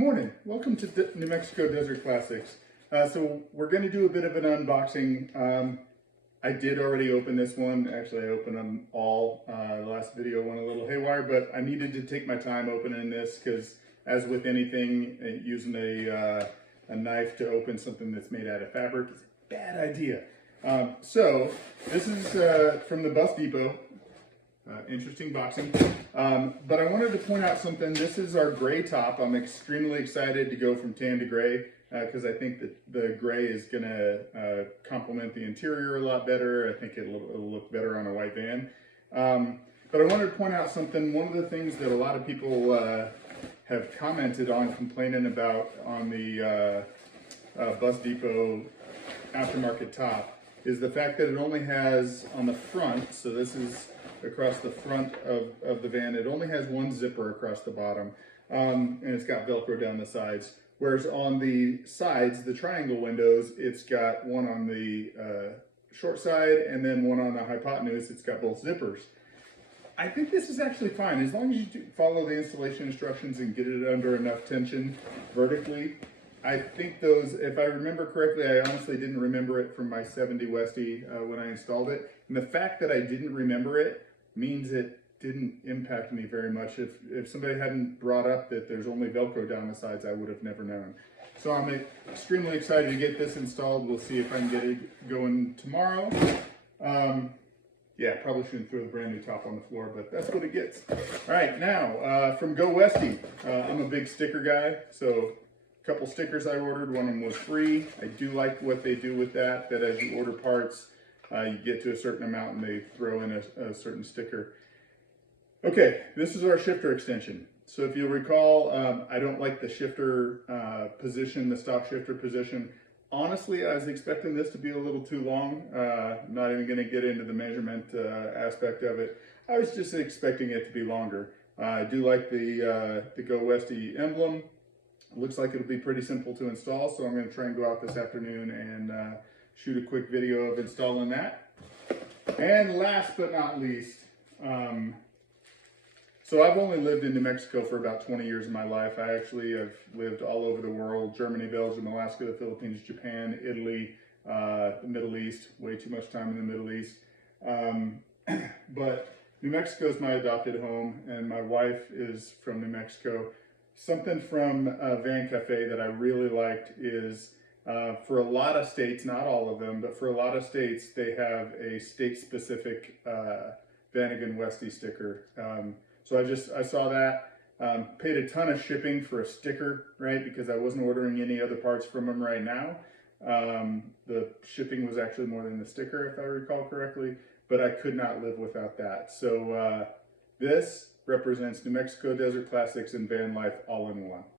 Morning, welcome to New Mexico Desert Classics. So we're going to do a bit of an unboxing. I did already open this one. Actually, I opened them all. The last video went a little haywire, but I needed to take my time opening this because, as with anything, using a knife to open something that's made out of fabric is a bad idea. So this is from the Bus Depot. Interesting boxing. But I wanted to point out something. This is our gray top. I'm extremely excited to go from tan to gray because I think that the gray is going to complement the interior a lot better. I think it'll look better on a white van. But I wanted to point out something. One of the things that a lot of people have commented on, complaining about on the Bus Depot aftermarket top is the fact that it only has on the front, so this is across the front of the van, it only has one zipper across the bottom, and it's got Velcro down the sides. Whereas on the sides, the triangle windows, it's got one on the short side and then one on the hypotenuse. It's got both zippers. I think this is actually fine as long as you follow the installation instructions and get it under enough tension vertically. I think those, if I remember correctly, I honestly didn't remember it from my 70 Westy when I installed it. And the fact that I didn't remember it means it didn't impact me very much. If somebody hadn't brought up that there's only Velcro down the sides, I would have never known. So I'm extremely excited to get this installed. We'll see if I can get it going tomorrow. Yeah, probably shouldn't throw the brand new top on the floor, but that's what it gets. All right, now from Go Westy. I'm a big sticker guy, so a couple stickers I ordered. One of them was free. I do like what they do with that as you order parts, you get to a certain amount and they throw in a certain sticker. Okay, this is our shifter extension. So if you'll recall, I don't like the shifter position, the stock shifter position. Honestly, I was expecting this to be a little too long. I'm not even going to get into the measurement aspect of it. I was just expecting it to be longer. I do like the Go Westy emblem. Looks like it'll be pretty simple to install, so I'm going to try and go out this afternoon and shoot a quick video of installing that. And last but not least, so I've only lived in New Mexico for about 20 years of my life. I actually have lived all over the world: Germany, Belgium, Alaska, the Philippines, Japan, Italy, the Middle East. Way too much time in the Middle East. But New Mexico is my adopted home, and my wife is from New Mexico. Something from Van Cafe that I really liked is for a lot of states, not all of them, but for a lot of states, they have a state-specific Vanagon Westy sticker. So I saw that, paid a ton of shipping for a sticker, right? Because I wasn't ordering any other parts from them right now. The shipping was actually more than the sticker, if I recall correctly, but I could not live without that. So this represents New Mexico Desert Classics and van life all in one.